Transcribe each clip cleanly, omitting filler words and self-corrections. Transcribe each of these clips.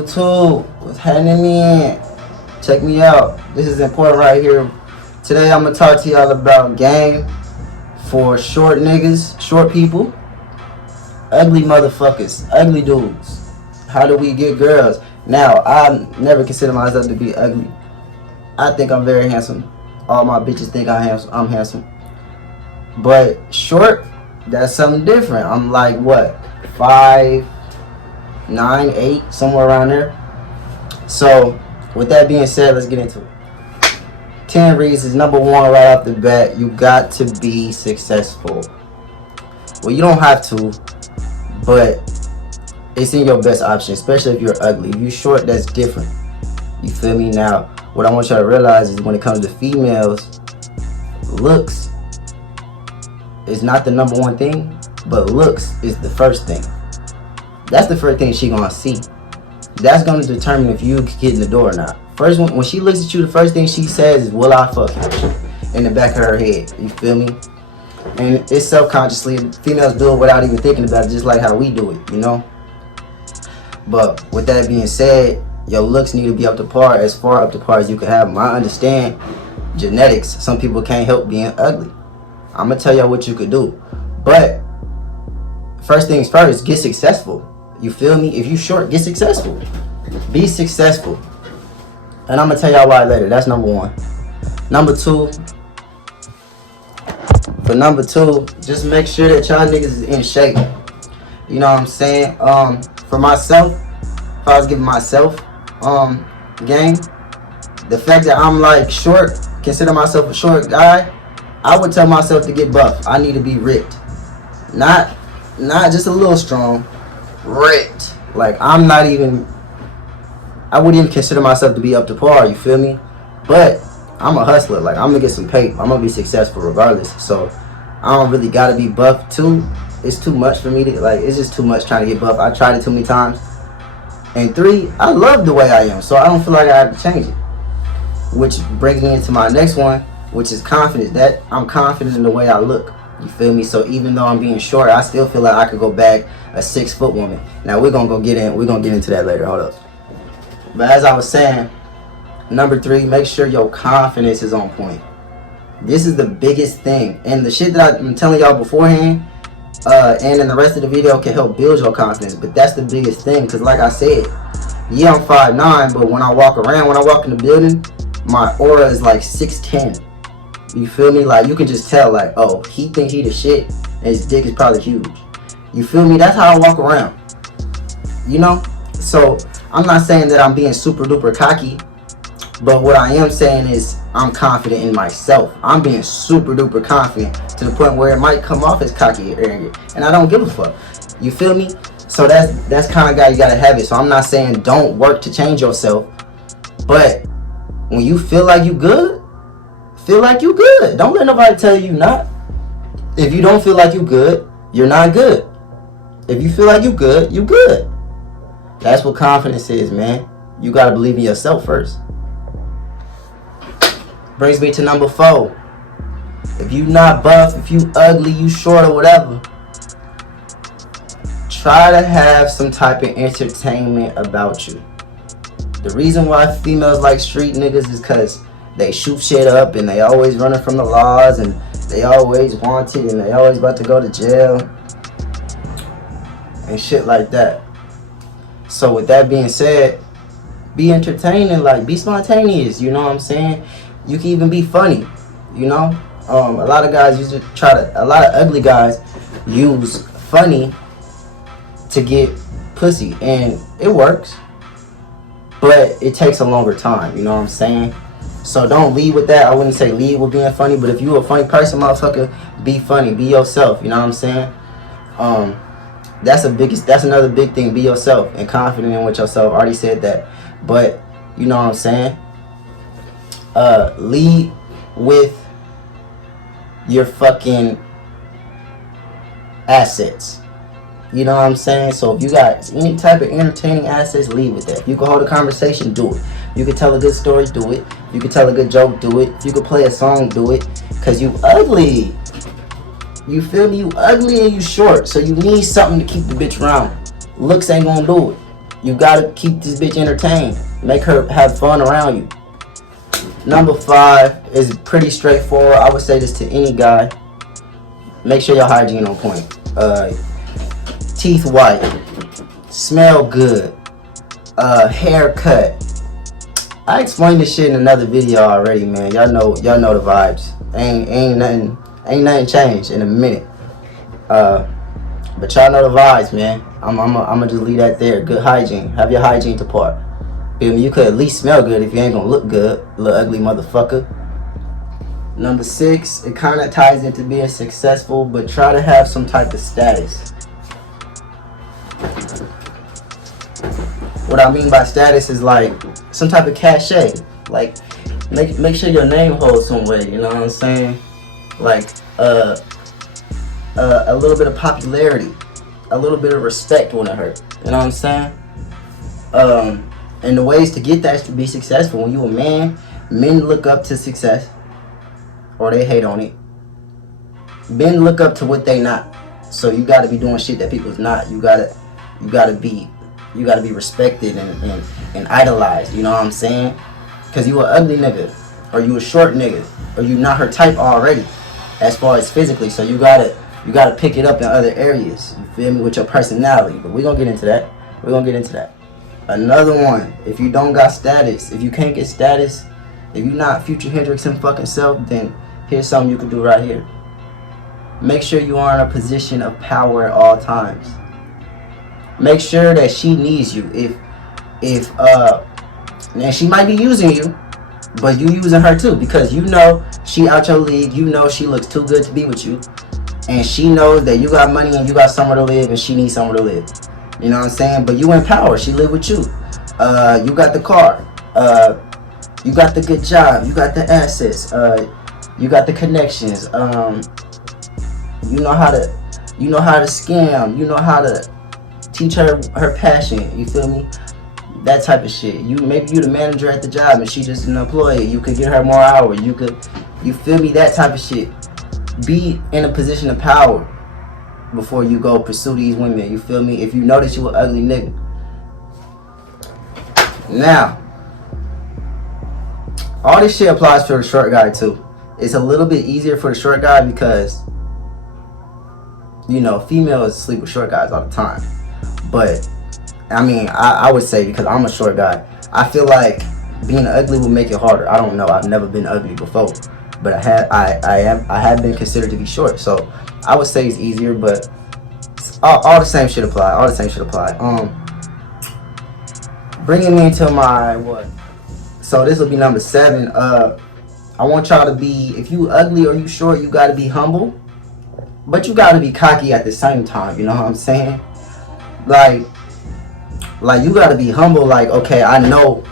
YouTube, what's happening in? Check me out. This is important right here. Today I'm gonna talk to y'all about game for short niggas, short people, ugly motherfuckers, ugly dudes. How do we get girls? Now, I never consider myself to be ugly. I think I'm very handsome. All my bitches think I'm handsome. But short, that's something different. I'm like what? 5'9", 8, somewhere around there. So, with that being said, let's get into it. 10 reasons. Number 1, right off the bat, you got to be successful. Well, you don't have to, but it's in your best option, especially if you're ugly. If you're short, that's different. You feel me? Now, what I want y'all to realize is when it comes to females, looks is not the number one thing, but looks is the first thing. That's the first thing she gonna see. That's gonna determine if you can get in the door or not. First, when she looks at you, the first thing she says is, "Will I fuck you?" In the back of her head. You feel me? And it's subconsciously, females do it without even thinking about it, just like how we do it, you know? But with that being said, your looks need to be up to par, as far up to par as you can have them. I understand genetics. Some people can't help being ugly. I'm gonna tell y'all what you could do. But first things first, get successful. You feel me? If you short, get successful. Be successful. And I'm gonna tell y'all why later. That's number 1. Number 2, for number 2, just make sure that y'all niggas is in shape. You know what I'm saying? For myself, if I was giving myself game, the fact that I'm like short, consider myself a short guy, I would tell myself to get buff. I need to be ripped. Not just a little strong, ripped. Like I wouldn't even consider myself to be up to par, you feel me? But I'm a hustler. Like I'm gonna get some paper. I'm gonna be successful regardless. So I don't really gotta be buff too. It's too much for me to it's just too much trying to get buff. I tried it too many times. And 3, I love the way I am, so I don't feel like I have to change it. Which brings me into my next one, which is confidence. That I'm confident in the way I look. You feel me? So even though I'm being short, I still feel like I could go bag a 6-foot woman. Now we're gonna get into that later. Hold up. But as I was saying, number 3, make sure your confidence is on point. This is the biggest thing, and the shit that I'm telling y'all beforehand, and in the rest of the video can help build your confidence. But that's the biggest thing, because like I said, yeah, I'm 5'9", but when I walk in the building, my aura is like 6'10". You feel me? Like you can just tell, like, oh, he think he the shit, and his dick is probably huge. You feel me? That's how I walk around. You know? So I'm not saying that I'm being super duper cocky, but what I am saying is I'm confident in myself. I'm being super duper confident to the point where it might come off as cocky or arrogant, and I don't give a fuck. You feel me? So that's kind of guy you gotta have it. So I'm not saying don't work to change yourself, but when you feel like you good, feel like you good. Don't let nobody tell you not. If you don't feel like you good, you're not good. If you feel like you good, you good. That's what confidence is, man. You gotta believe in yourself first. Brings me to number 4. If you not buff, if you ugly, you short or whatever, try to have some type of entertainment about you. The reason why females like street niggas is because they shoot shit up and they always running from the laws and they always wanted and they always about to go to jail and shit like that. So with that being said, be entertaining, like be spontaneous, you know what I'm saying? You can even be funny, you know? A lot of ugly guys use funny to get pussy, and it works, but it takes a longer time, you know what I'm saying? So don't lead with that. I wouldn't say lead with being funny, but if you a funny person, motherfucker, be funny, be yourself, you know what I'm saying? That's another big thing. Be yourself and confident in with yourself. I already said that, but you know what I'm saying? Lead with your fucking assets. You know what I'm saying? So if you got any type of entertaining assets, lead with that. If you can hold a conversation, do it. You can tell a good story, do it. You can tell a good joke, do it. You can play a song, do it. Cause you ugly. You feel me? You ugly and you short. So you need something to keep the bitch around. Looks ain't gonna do it. You gotta keep this bitch entertained. Make her have fun around you. Number 5 is pretty straightforward. I would say this to any guy. Make sure your hygiene on point. Teeth white. Smell good. Hair cut. I explained this shit in another video already, man. Y'all know the vibes. Ain't nothing changed in a minute. But y'all know the vibes, man. I'm gonna just leave that there. Good hygiene. Have your hygiene to part. Feel me? You could at least smell good if you ain't gonna look good, little ugly motherfucker. Number 6, it kind of ties into being successful, but try to have some type of status. What I mean by status is like some type of cachet. Like make sure your name holds some weight. You know what I'm saying? Like a little bit of popularity, a little bit of respect wouldn't hurt. You know what I'm saying? And the ways to get that is to be successful. When you a man, men look up to success, or they hate on it. Men look up to what they not. So you got to be doing shit that people's not. You gotta be respected and idolized. You know what I'm saying? Cause you a ugly nigga, or you a short nigga, or you not her type already, as far as physically. So you gotta pick it up in other areas. You feel me? With your personality. But we're gonna get into that. Another one, if you don't got status, if you can't get status, if you're not Future Hendrix and fucking self, then here's something you can do right here. Make sure you are in a position of power at all times. Make sure that she needs you. If and she might be using you, but you using her too, because you know she out your league, you know she looks too good to be with you, and she knows that you got money and you got somewhere to live and she needs somewhere to live. You know what I'm saying? But you in power. She live with you. You got the car. You got the good job. You got the assets. You got the connections. You know how to scam. You know how to teach her passion. You feel me? That type of shit. Maybe you the manager at the job and she just an employee. You could get her more hours. You feel me? That type of shit. Be in a position of power before you go pursue these women. You feel me? If you know that you an ugly nigga. Now, all this shit applies for the short guy too. It's a little bit easier for the short guy because, you know, females sleep with short guys all the time. But I mean, I would say, because I'm a short guy, I feel like being ugly will make it harder. I don't know. I've never been ugly before, but I have been considered to be short. So I would say it's easier, but all the same shit apply. Bringing me into my what? So this will be number 7. I want y'all to be, if you ugly or you short, you gotta be humble, but you gotta be cocky at the same time. You know what I'm saying? Like you gotta be humble. Like, okay, I know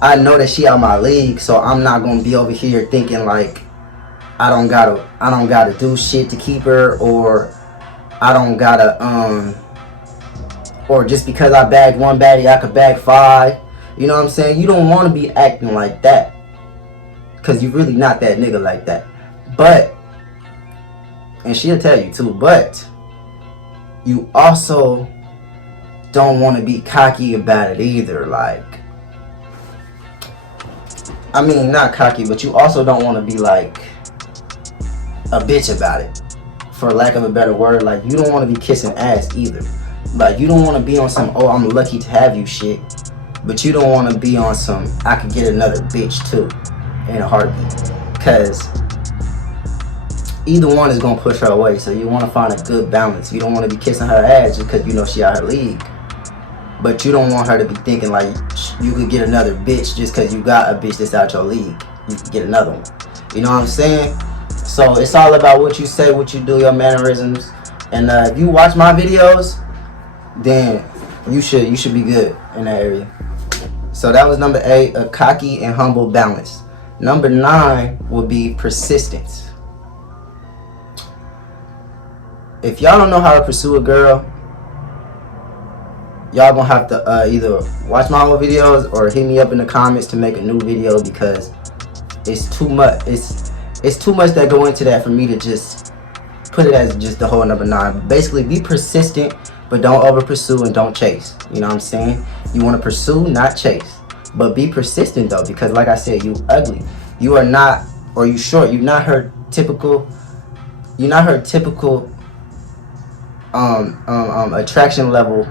that she out my league, so I'm not gonna be over here thinking like I don't gotta do shit to keep her, or I don't gotta or just because I bagged one baddie, I could bag 5. You know what I'm saying? You don't want to be acting like that, because you're really not that nigga like that. But, and she'll tell you too, but you also don't want to be cocky about it either. Like, I mean, not cocky, but you also don't want to be like a bitch about it, for lack of a better word. Like, you don't want to be kissing ass either. Like, you don't want to be on some, oh, I'm lucky to have you shit, but you don't want to be on some, I could get another bitch too in a heartbeat, because either one is going to push her away. So you want to find a good balance. You don't want to be kissing her ass just because you know she out her league, but you don't want her to be thinking like you could get another bitch just because you got a bitch that's out your league. You could get another one. You know what I'm saying? So it's all about what you say, what you do, your mannerisms. And if you watch my videos, then you should be good in that area. So that was number 8, a cocky and humble balance. Number 9 would be persistence. If y'all don't know how to pursue a girl, y'all gonna have to either watch my old videos or hit me up in the comments to make a new video, because it's too much. It's too much that go into that for me to just put it as just the whole number 9. Basically, be persistent, but don't over pursue and don't chase. You know what I'm saying? You want to pursue, not chase. But be persistent though, because like I said, you ugly. You are not, or you short. You're not her typical. You're not her typical attraction level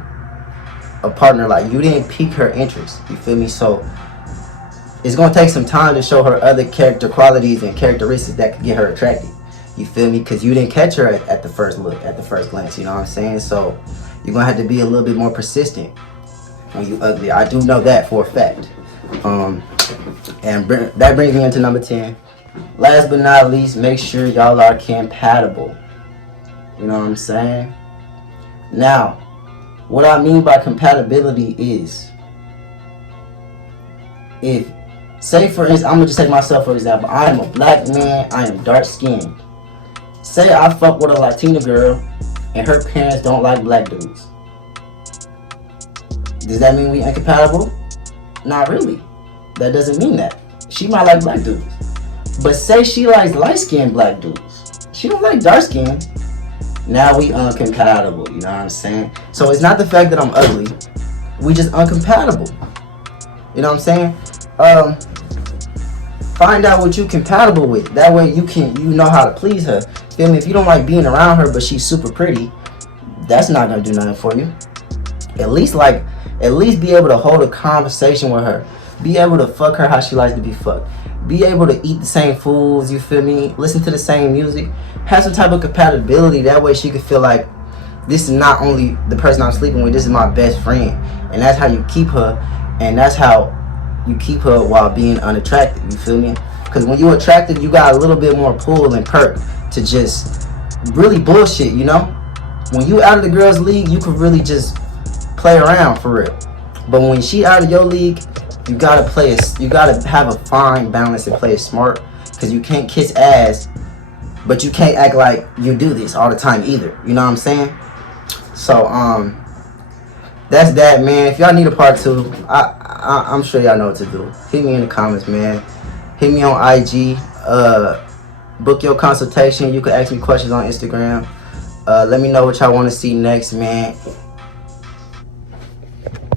of partner. Like, you didn't pique her interest. You feel me? So it's gonna take some time to show her other character qualities and characteristics that could get her attracted. You feel me? Because you didn't catch her at the first look, at the first glance. You know what I'm saying? So you're gonna have to be a little bit more persistent when you ugly. I do know that for a fact. That brings me into number 10. Last but not least, make sure y'all are compatible. You know what I'm saying? Now, what I mean by compatibility is, if, say for instance, I'm gonna just take myself for example. I am a black man, I am dark skinned. Say I fuck with a Latina girl and her parents don't like black dudes. Does that mean we incompatible? Not really. That doesn't mean that. She might like black dudes. But say she likes light-skinned black dudes. She don't like dark-skinned. Now we uncompatible, you know what I'm saying? So it's not the fact that I'm ugly. We just uncompatible. You know what I'm saying? Find out what you compatible with. That way you know how to please her. Feel me? If you don't like being around her but she's super pretty, that's not gonna do nothing for you. At least be able to hold a conversation with her. Be able to fuck her how she likes to be fucked. Be able to eat the same foods, you feel me? Listen to the same music. Have some type of compatibility. That way she could feel like this is not only the person I'm sleeping with, this is my best friend. And that's how you keep her. And that's how you keep her while being unattractive, you feel me? Because when you're attractive, you got a little bit more pull and perk to just really bullshit, you know? When you out of the girl's league, you can really just play around for real. But when she out of your league, you gotta have a fine balance and play it smart, because you can't kiss ass, but you can't act like you do this all the time either. You know what I'm saying? So that's that, man. If y'all need a part 2, I'm sure y'all know what to do. Hit me in the comments, man. Hit me on IG. Book your consultation. You can ask me questions on Instagram. Let me know what y'all want to see next, man.